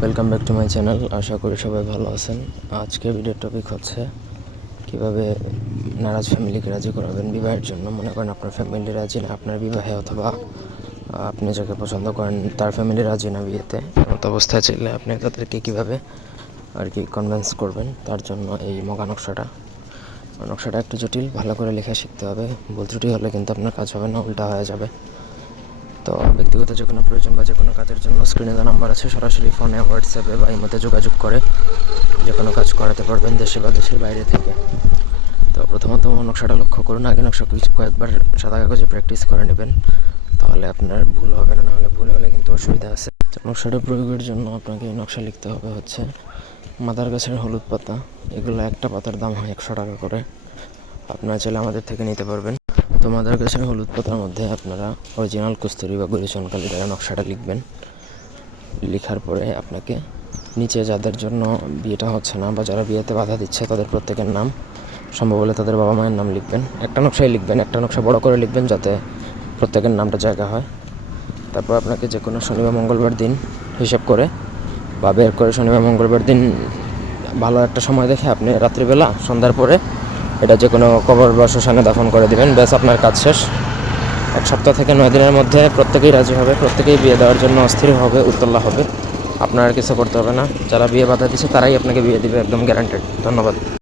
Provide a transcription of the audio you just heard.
Welcome back to my channel আশা করি সবাই ভালো আছেন। আজকের ভিডিওর টপিক হচ্ছে কীভাবে নারাজ ফ্যামিলিকে রাজি করাবেন বিবাহের জন্য। মনে করেন আপনার ফ্যামিলি রাজি না আপনার বিবাহে অথবা আপনি যাকে পছন্দ করেন তার ফ্যামিলি রাজি না বিয়েতে। এমত অবস্থায় চাইলে আপনি তাদেরকে কীভাবে আর কি কনভিন্স করবেন তার জন্য এই মগা নকশাটা। নকশাটা একটু জটিল, ভালো করে লেখা শিখতে হবে। ভুল ত্রুটি হলে কিন্তু আপনার কাজ হবে না, উল্টা হয়ে যাবে। তো ব্যক্তিগত যে কোনো প্রয়োজন বা যে কোনো কাজের জন্য স্ক্রিনে দেওয়া নাম্বার আছে, সরাসরি ফোনে হোয়াটসঅ্যাপে বা এই মধ্যে যোগাযোগ করে যে কোনো কাজ করাতে পারবেন দেশে বা দেশের বাইরে থেকে। তো প্রথমত নকশাটা লক্ষ্য করুন, আগে নকশা কিছু কয়েকবার সাদা কাগজে প্র্যাকটিস করে নেবেন। তাহলে আপনার ভুল হবে না, নাহলে ভুল হলে কিন্তু অসুবিধা আছে। তো নকশাটা প্রয়োগের জন্য আপনাকে নকশা লিখতে হবে হচ্ছে মাদার গাছের হলুদ পাতা। এগুলো একটা পাতার দাম হয় একশো টাকা করে। আপনারা চাইলে আমাদের থেকে নিতে পারবেন। তো মাদার গাছের হলুদ পাতার মধ্যে আপনারা অরিজিনাল কস্তুরি বা গুলিচন কালি দ্বারা নকশাটা লিখবেন। লেখার পরে আপনাকে নিচে যাদের জন্য বিয়েটা হচ্ছে না বা যারা বিয়েতে বাধা দিচ্ছে তাদের প্রত্যেকের নাম সম্ভব হলে তাদের বাবা মায়ের নাম লিখবেন। একটা নকশাই লিখবেন, একটা নকশা বড় করে লিখবেন যাতে প্রত্যেকের নামটা জায়গা হয়। তারপর আপনাকে যে কোনো শনিবার মঙ্গলবার দিন হিসাব করে বা বের করে শনিবার মঙ্গলবার দিন ভালো একটা সময় দেখে আপনি রাত্রিবেলা সন্ধ্যার পরে এটা যে কোনো কবর বা শ্মশানে দাফন করে দিবেন। ব্যাস, আপনার কাজ শেষ। এক সপ্তাহ থেকে নয় দিনের মধ্যে প্রত্যেকেই রাজি হবে, প্রত্যেকেই বিয়ে দেওয়ার জন্য অস্থির হবে, উত্তল্লা হবে। আপনার কিছু করতে হবে না। যারা বিয়ে বাধা দিচ্ছে তারাই আপনাকে বিয়ে দিবে, একদম গ্যারান্টেড ধন্যবাদ।